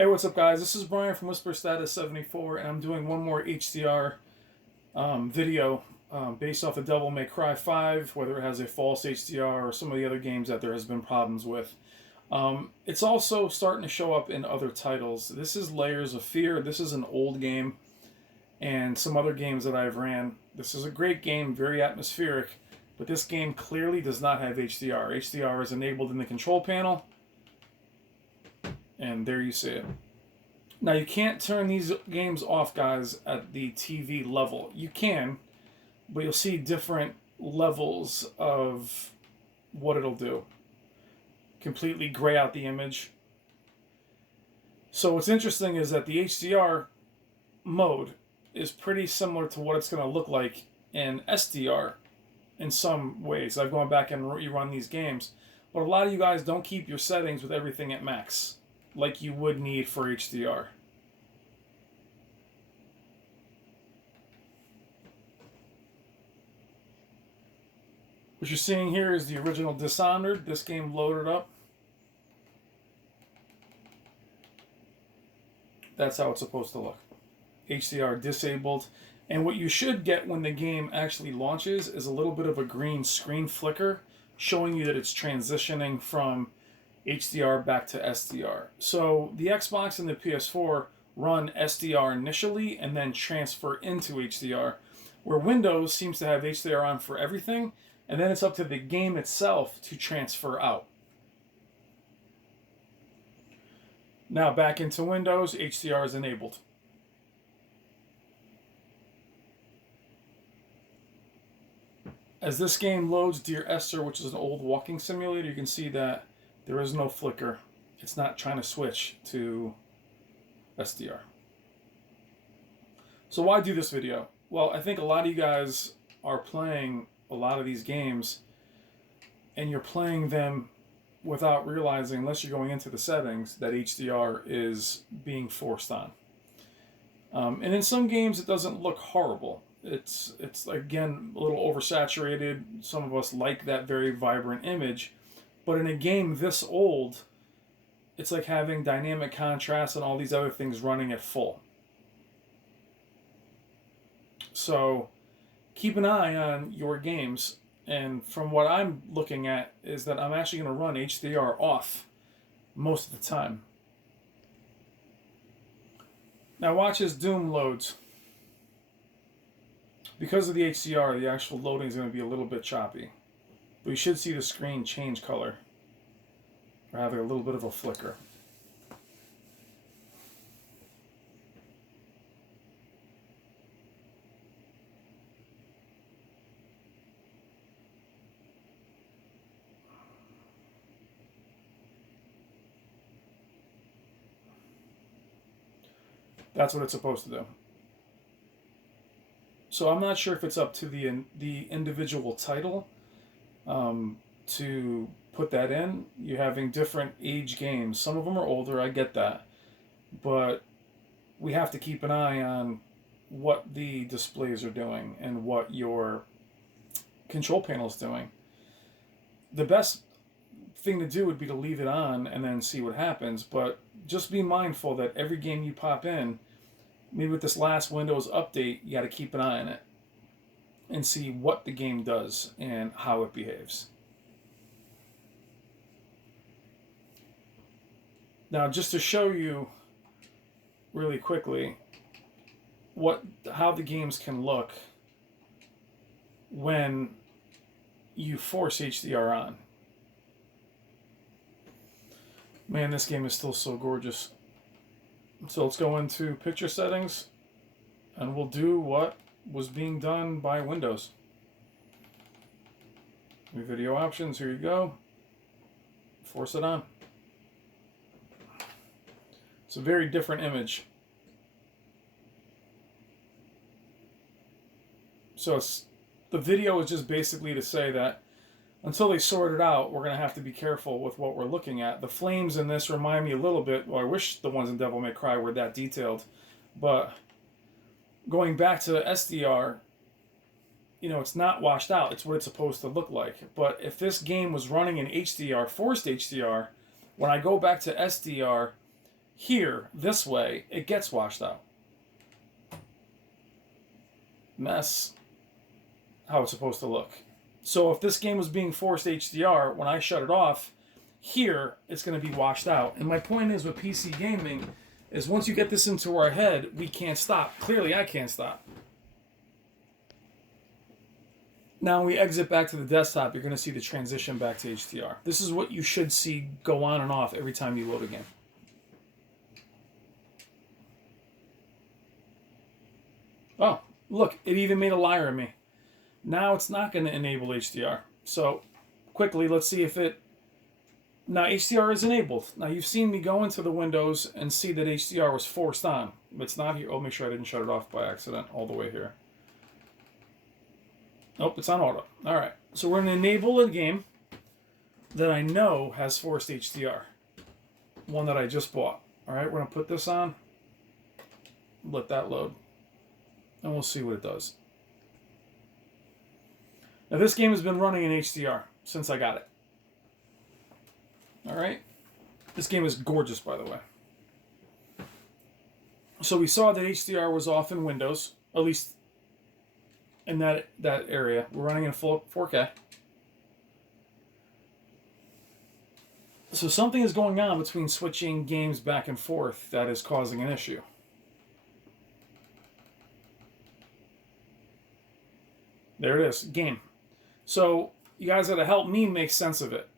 Hey, what's up, guys? This is Brian from Whisper Status 74, and I'm doing one more HDR video based off the Devil May Cry 5, whether it has a false HDR or some of the other games that there has been problems with. It's also starting to show up in other titles. This is Layers of Fear. This is an old game, and some other games that I've ran. This is a great game, very atmospheric, but this game clearly does not have HDR. HDR is enabled in the control panel, and there you see it. Now, you can't turn these games off, guys, at the TV level. You can, but you'll see different levels of what it'll do. Completely gray out the image. So what's interesting is that the HDR mode is pretty similar to what it's going to look like in SDR in some ways. I've gone back and rerun these games, but a lot of you guys don't keep your settings with everything at max like you would need for HDR. What you're seeing here is the original Dishonored. This game loaded up. That's how it's supposed to look. HDR disabled. And what you should get when the game actually launches is a little bit of a green screen flicker showing you that it's transitioning from HDR back to SDR. So the Xbox and the PS4 run SDR initially and then transfer into HDR, where Windows seems to have HDR on for everything, and then it's up to the game itself to transfer out. Now back into Windows, HDR is enabled. As this game loads Dear Esther, which is an old walking simulator, you can see that there is no flicker. It's not trying to switch to SDR. So why do this video? Well, I think a lot of you guys are playing a lot of these games and you're playing them without realizing, unless you're going into the settings, that HDR is being forced on. And in some games it doesn't look horrible. It's again a little oversaturated. Some of us like that very vibrant image. But in a game this old, it's like having dynamic contrast and all these other things running at full. So keep an eye on your games. And from what I'm looking at is that I'm actually going to run HDR off most of the time. Now watch as Doom loads. Because of the HDR, the actual loading is going to be a little bit choppy. But you should see the screen change color, or have a little bit of a flicker. That's what it's supposed to do. So I'm not sure if it's up to the individual title to put that in. You're having different age games. Some of them are older, I get that. But we have to keep an eye on what the displays are doing and what your control panel is doing. The best thing to do would be to leave it on and then see what happens, but just be mindful that every game you pop in, maybe with this last Windows update, you got to keep an eye on it and see what the game does and how it behaves. Now, just to show you really quickly how the games can look when you force HDR on. Man, this game is still so gorgeous. So let's go into picture settings and we'll do what was being done by Windows. New video options, here you go. Force it on. It's a very different image. So the video is just basically to say that until they sort it out, we're going to have to be careful with what we're looking at. The flames in this remind me a little bit, well, I wish the ones in Devil May Cry were that detailed, but going back to SDR, it's not washed out. It's what it's supposed to look like. But if this game was running in HDR, forced HDR, when I go back to SDR, Here, this way, it gets washed out. Mess how it's supposed to look. So if this game was being forced HDR, when I shut it off, here it's going to be washed out. And my point is with PC gaming is once you get this into our head, we can't stop. Clearly, I can't stop. Now, when we exit back to the desktop, you're going to see the transition back to HDR. This is what you should see go on and off every time you load a game. Oh, look, it even made a liar of me. Now it's not going to enable HDR. So, quickly, let's see if it... Now, HDR is enabled. Now, you've seen me go into the windows and see that HDR was forced on. It's not here. Oh, make sure I didn't shut it off by accident all the way here. Nope, it's on auto. All right. So we're going to enable a game that I know has forced HDR. One that I just bought. All right, we're going to put this on. Let that load. And we'll see what it does. Now, this game has been running in HDR since I got it. All right. This game is gorgeous, by the way. So we saw that HDR was off in Windows, at least in that area. We're running in full 4K. So something is going on between switching games back and forth that is causing an issue. There it is, game. So you guys got to help me make sense of it.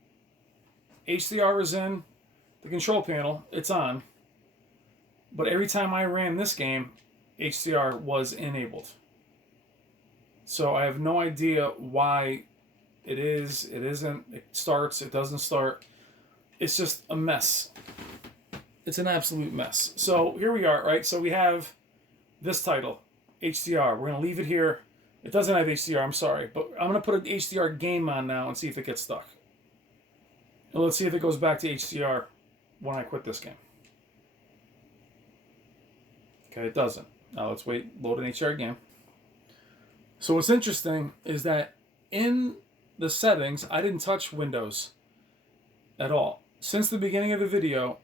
HDR is in the control panel, it's on. But every time I ran this game, HDR was enabled. So I have no idea why it is, it isn't, it starts, it doesn't start. It's just a mess. It's an absolute mess. So here we are, right? So we have this title, HDR. We're going to leave it here. It doesn't have HDR, I'm sorry. But I'm going to put an HDR game on now and see if it gets stuck. And let's see if it goes back to HDR when I quit this game. Okay, it doesn't. Now let's wait, load an HDR game. So what's interesting is that in the settings, I didn't touch Windows at all. Since the beginning of the video,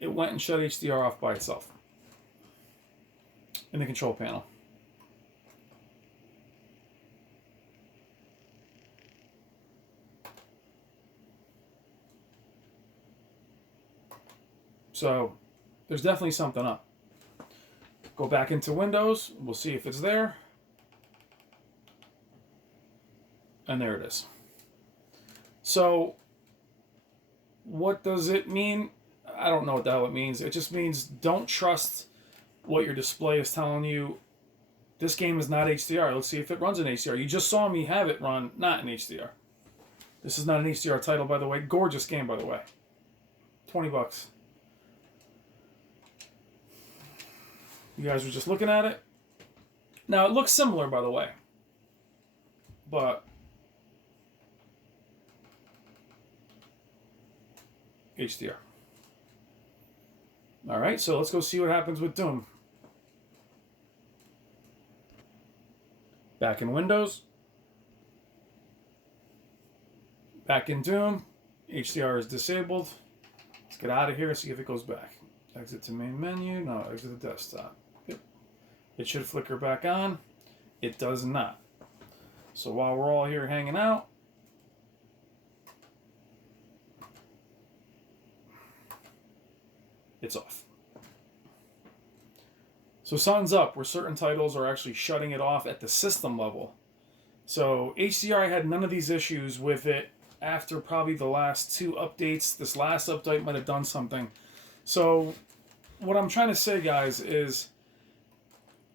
it went and shut HDR off by itself in the control panel. So there's definitely something up. Go back into Windows. We'll see if it's there. And there it is. So what does it mean? I don't know what the hell it means. It just means don't trust what your display is telling you. This game is not HDR. Let's see if it runs in HDR. You just saw me have it run not in HDR. This is not an HDR title, by the way. Gorgeous game, by the way. $20. You guys were just looking at it. Now, it looks similar, by the way. But HDR. All right, so let's go see what happens with Doom. Back in Windows. Back in Doom. HDR is disabled. Let's get out of here and see if it goes back. Exit to main menu. No, exit the desktop. Yep. It should flicker back on. It does not. So while we're all here hanging out, it's off. So sun's up where certain titles are actually shutting it off at the system level. So HDR had none of these issues with it after probably the last 2 updates. This last update might have done something. So what I'm trying to say, guys, is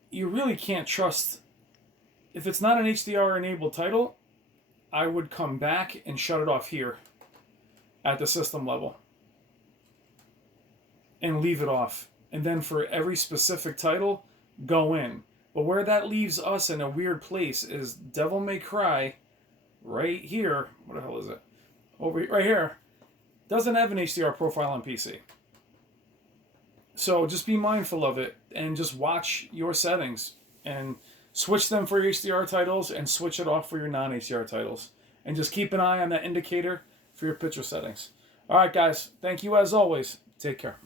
you really can't trust. If it's not an HDR enabled title, I would come back and shut it off here at the system level and leave it off. And then for every specific title, go in. But where that leaves us in a weird place is Devil May Cry right here. What the hell is it? Over right here. Doesn't have an HDR profile on PC. So just be mindful of it and just watch your settings and switch them for your HDR titles and switch it off for your non-HDR titles. And just keep an eye on that indicator for your picture settings. All right, guys. Thank you as always. Take care.